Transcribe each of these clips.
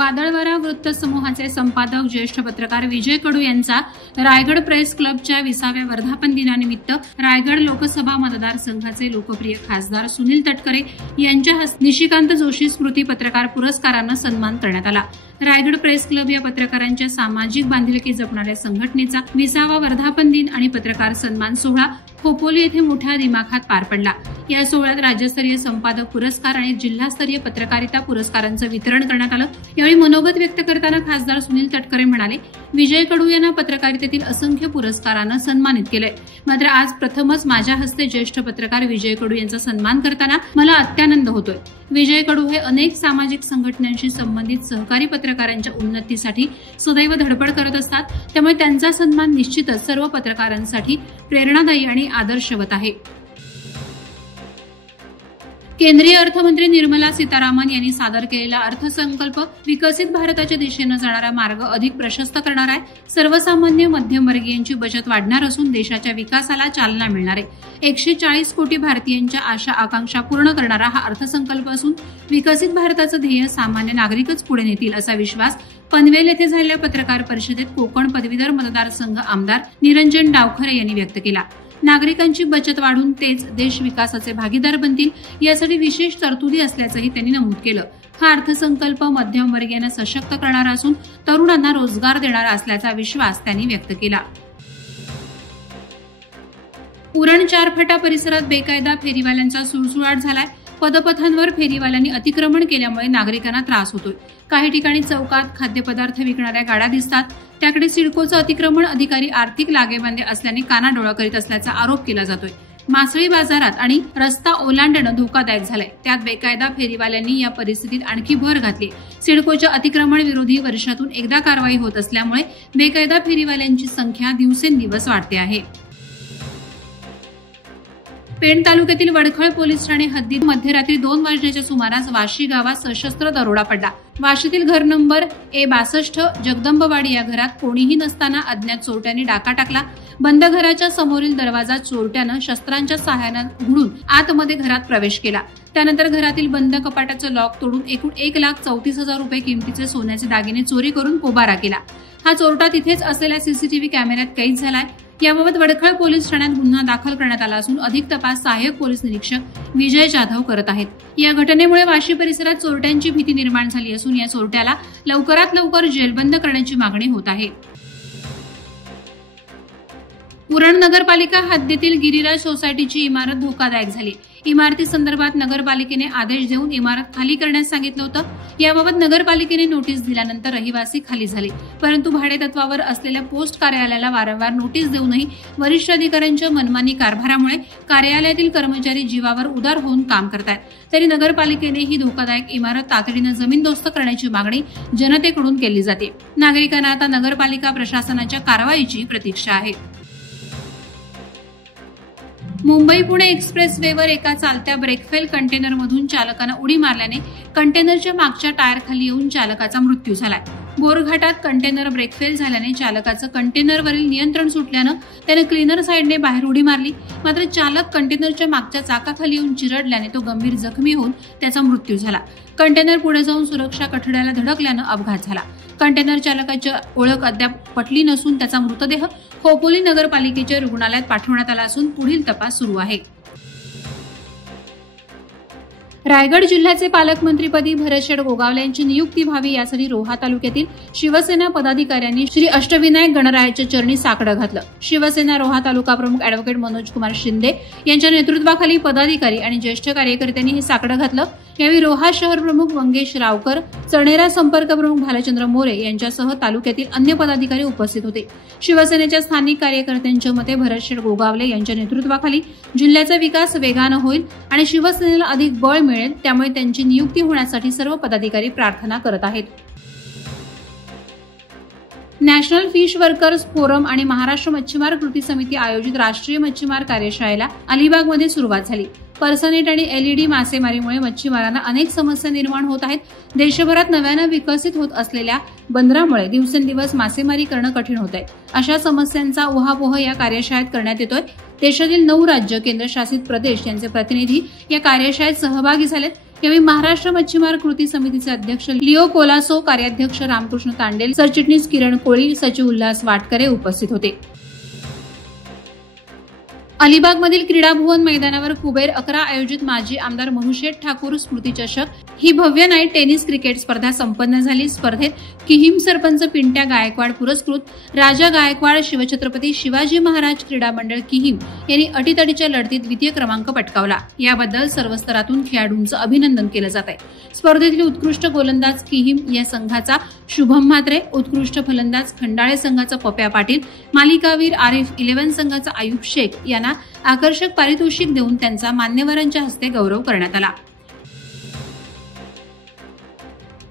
वादळवारा वृत्त समूहाचे संपादक ज्येष्ठ पत्रकार विजय कडू यांचा रायगड प्रेस क्लबच्या 20व्या वर्धापन दिनानिमित्त रायगड लोकसभा मतदारसंघाचे लोकप्रिय खासदार सुनील तटकरे यांच्या हस्ते निशिकांत जोशी स्मृती पत्रकार पुरस्कारानं सन्मान करण्यात आला। रायगड प्रेस क्लब या पत्रकारांच्या सामाजिक बांधिलकी जपणाऱ्या संघटनेचा 20वा वर्धापन दिन आणि पत्रकार सन्मान सोहळा खोपोली येथे मोठ्या दिमाखात पार पडला। या सोहळ्यात राज्यस्तरीय संपादक पुरस्कार आणि जिल्हास्तरीय पत्रकारिता पुरस्कारांचं वितरण करण्यात आलं। यावेळी मनोगत व्यक्त करताना खासदार सुनील तटकरे म्हणाले, विजय कडू यांना पत्रकारितेतील असंख्य पुरस्कारानं सन्मानित केलंय, मात्र आज प्रथमच माझ्या हस्ते ज्येष्ठ पत्रकार विजय कडू यांचा सन्मान करताना मला अत्यानंद होतोय। विजय कडू हे अनेक सामाजिक संघटनांशी संबंधित सहकारी पत्रकारांच्या उन्नतीसाठी सदैव धडपड करत असतात, त्यामुळे त्यांचा सन्मान निश्चितच सर्व पत्रकारांसाठी प्रेरणादायी आणि आदर्शवत आहे। केंद्रीय अर्थमंत्री निर्मला सीतारामन यांनी सादर केलेला अर्थसंकल्प विकसित भारताच्या दिशेने जाणारा मार्ग अधिक प्रशस्त करणार आहे। सर्वसामान्य मध्यमवर्गीयांची बचत वाढणार असून देशाच्या विकासाला चालना मिळणार आहे। 140 कोटी भारतीयांच्या आशा आकांक्षा पूर्ण करणारा हा अर्थसंकल्प असून विकसित भारताचं ध्येय सामान्य नागरिकच पुढे नेतील असा विश्वास पनवेल येथे झालेल्या पत्रकार परिषदेत कोकण पदवीधर मतदारसंघ आमदार निरंजन डावखरे यांनी व्यक्त केला। नागरिकांची बचत वाढून तेच देश विकासाचे भागीदार बनतील यासाठी विशेष तरतुदी असल्याचंही त्यांनी नमूद केलं। हा अर्थसंकल्प मध्यमवर्गीयांना सशक्त करणारा असून तरुणांना रोजगार देणारा असल्याचा विश्वास त्यांनी व्यक्त केला। उरण चारफाटा परिसरात बेकायदा फेरीवाल्यांचा सुळसुळाट झालाय। पदपथांवर फेरीवाल्यांनी अतिक्रमण केल्यामुळे नागरिकांना त्रास होतोय। काही ठिकाणी चौकात खाद्यपदार्थ विकणाऱ्या गाड्या दिसतात, त्याकडे सिडकोचं अतिक्रमण अधिकारी आर्थिक लागेबांधे असल्याने कानाडोळा करीत असल्याचा आरोप केला जातोय। मासळी बाजारात आणि रस्ता ओलांडणं धोकादायक झालंय, त्यात बेकायदा फेरीवाल्यांनी या परिस्थितीत आणखी भर घातली। सिडकोच्या अतिक्रमण विरोधी वर्षातून एकदा कारवाई होत असल्यामुळे बेकायदा फेरीवाल्यांची संख्या दिवसेंदिवस वाढते आहे। पेण तालुक्यातील वडखळ पोलीस ठाणे हद्दीत मध्यरात्री 2 वाजण्याच्या सुमारास वाशी गावात सशस्त्र दरोडा पडला। वाशीतील घर नंबर A62 जगदंबवाडी या घरात कोणीही नसताना अज्ञात चोरट्यांनी डाका टाकला। बंद घराच्या समोरील दरवाजा चोरट्यानं शस्त्रांच्या सहाय्यानं उघडून आतमध्ये घरात प्रवेश केला। त्यानंतर घरातील बंद कपाटाचं लॉक तोडून एकूण 1,34,000 रुपये किमतीचे सोन्याचे दागिने चोरी करून पोबारा केला। हा चोरटा तिथेच असलेल्या सीसीटीव्ही कॅमेऱ्यात कैद झालाय। याबाबत वडखळ पोलीस ठाण्यात गुन्हा दाखल करण्यात आला असून अधिक तपास सहाय्यक पोलीस निरीक्षक विजय जाधव करत आहेत। या घटनेमुळे वाशी परिसरात चोरट्यांची भीती निर्माण झाली असून या चोरट्याला लवकरात लवकर जेलबंद करण्याची मागणी होत आहे। उरण नगरपालिका हद्दीतील गिरिराज सोसायटीची इमारत धोकादायक झाली। इमारतीसंदर्भात नगरपालिकेने आदेश देऊन इमारत खाली करण्यास सांगितलं होतं। याबाबत नगरपालिकेने नोटीस दिल्यानंतर रहिवासी खाली झाले, परंतु भाडेतत्वावर असलेल्या पोस्ट कार्यालयाला वारंवार नोटीस देऊनही वरिष्ठ अधिकाऱ्यांच्या मनमानी कारभारामुळे कार्यालयातील कर्मचारी जीवावर उदार होऊन काम करतायत। तरी नगरपालिकेने ही धोकादायक इमारत तातडीनं जमीनदोस्त करण्याची मागणी जनतेकडून केली जाते। नागरिकांना आता नगरपालिका प्रशासनाच्या कारवाईची प्रतीक्षा आहे। मुंबई पुणे एक्सप्रेस वेवर एका चालत्या ब्रेकफेल कंटेनरमधून चालकानं उडी मारल्याने कंटेनरच्या मागच्या टायरखाली येऊन चालकाचा मृत्यू झालाय। बोरघाटात कंटेनर ब्रेकफेल झाल्याने चालकाचं कंटेनरवरील नियंत्रण सुटल्यानं त्याने क्लीनर साईडने बाहेर उडी मारली, मात्र चालक कंटेनरच्या मागच्या चाकाखाली येऊन चिरडल्याने तो गंभीर जखमी होऊन त्याचा मृत्यू झाला। कंटेनर पुढे जाऊन सुरक्षा कठड्याला धडकल्यानं अपघात झाला। कंटेनर चालकाची ओळख अद्याप पटली नसून त्याचा मृतदेह खोपोली नगरपालिकेच्या रुग्णालयात पाठवण्यात आला असून पुढील तपास सुरू आहे। रायगड जिल्ह्याचे पालकमंत्रीपदी भरतशेठ गोगावले यांची नियुक्ती व्हावी यासाठी रोहा तालुक्यातील शिवसेना पदाधिकाऱ्यांनी श्री अष्टविनायक गणरायाच्या चरणी साकडं घातलं। शिवसेना रोहा तालुका प्रमुख अॅडव्होकेट मनोज कुमार शिंदे यांच्या नेतृत्वाखाली पदाधिकारी आणि ज्येष्ठ कार्यकर्त्यांनी हे साकडं घातलं। यावेळी रोहा शहर प्रमुख मंगेश रावकर, चणेरा संपर्क प्रमुख भालचंद्र मोरे यांच्यासह तालुक्यातील अन्य पदाधिकारी उपस्थित होते। शिवसेनेच्या स्थानिक कार्यकर्त्यांच्या मते भरतशेठ गोगावले यांच्या नेतृत्वाखाली जिल्ह्याचा विकास वेगानं होईल आणि शिवसेनेला अधिक बळ मिळेल, त्यामुळे त्यांची नियुक्ती होण्यासाठी सर्व पदाधिकारी प्रार्थना करत आहेत। नॅशनल फिश वर्कर्स फोरम आणि महाराष्ट्र मच्छीमार कृती समिती आयोजित राष्ट्रीय मच्छीमार कार्यशाळेला अलिबागमध्ये सुरुवात झाली। पर्सनेट आणि LED मासेमारीमुळे मच्छीमारांना अनेक समस्या निर्माण होत आहेत। देशभरात नव्यानं विकसित होत असलेल्या बंदरामुळे दिवसेंदिवस मासेमारी करणं कठीण होत आहे। अशा समस्यांचा उहापोह या कार्यशाळेत करण्यात येतोय। देशातील 9 राज्य, केंद्रशासित प्रदेश यांचे प्रतिनिधी या कार्यशाळेत सहभागी झालेत। यावेळी महाराष्ट्र मच्छीमार कृती समितीचे अध्यक्ष लिओ कोलासो, कार्याध्यक्ष रामकृष्ण तांडेल, सरचिटणीस किरण कोळी, सचिव उल्हास वाटकरे उपस्थित होते. अलिबागमधील क्रीडा भुवन मैदानावर कुबेर 11 आयोजित माजी आमदार मनुशेठ ठाकूर स्मृती चषक ही भव्य नाईट टेनिस क्रिकेट स्पर्धा संपन्न झाली. स्पर्धेत किहीम सरपंच पिंट्या गायकवाड पुरस्कृत, राजा गायकवाड शिवछत्रपती शिवाजी महाराज क्रीडा मंडळ किहीम यांनी अटीतटीच्या लढतीत द्वितीय क्रमांक पटकावला. याबद्दल सर्व स्तरातून खेळाडूंचं अभिनंदन केलं जात आहे. स्पर्धेतील उत्कृष्ट गोलंदाज किहीम या संघाचा शुभम म्हात्रे, उत्कृष्ट फलंदाज खंडाळे संघाचा पप्या पाटील, मालिकावीर आरिफ 11 संघाचा आयुब शेख यांना आकर्षक पारितोषिक देऊन त्यांचा मान्यवरांच्या हस्ते गौरव करण्यात आला.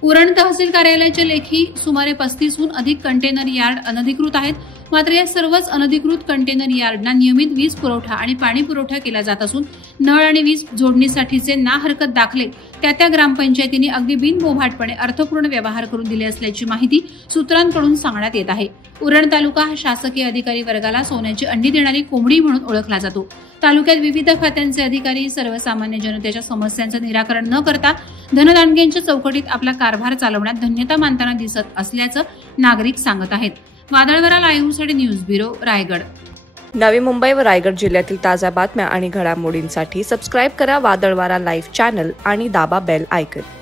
उरण तहसील कार्यालयाच्या लेखी सुमारे 35हून अधिक कंटेनर यार्ड अनधिकृत आहेत. मात्र या सर्वच अनधिकृत कंटेनर यार्डना नियमित वीज पुरवठा आणि पाणी पुरवठा केला जात असून नळ आणि वीज जोडणीसाठीचे ना हरकत दाखले त्या ग्रामपंचायतींनी अगदी बिनबोभाटपणे अर्थपूर्ण व्यवहार करून दिले असल्याची माहिती सूत्रांकडून सांगण्यात येत आहे. उरण तालुका हा शासकीय अधिकारी वर्गाला सोन्याची अंडी देणारी कोंबडी म्हणून ओळखला जातो. तालुक्यात विविध खात्यांचे अधिकारी सर्वसामान्य जनतेच्या समस्यांचं निराकरण न करता धनदांडग्यांच्या चौकटीत आपला कारभार चालवण्यात धन्यता मानताना दिसत असल्याचं नागरिक सांगत आहेत. वादळवारा लाईव्हसाठी न्यूज ब्युरो, रायगड. नवी मुंबई व रायगड जिल्ह्यातील ताज्या बातम्या आणि घडामोडींसाठी सबस्क्राईब करा वादळवारा लाईव्ह चॅनल आणि दाबा बेल आयकॉन.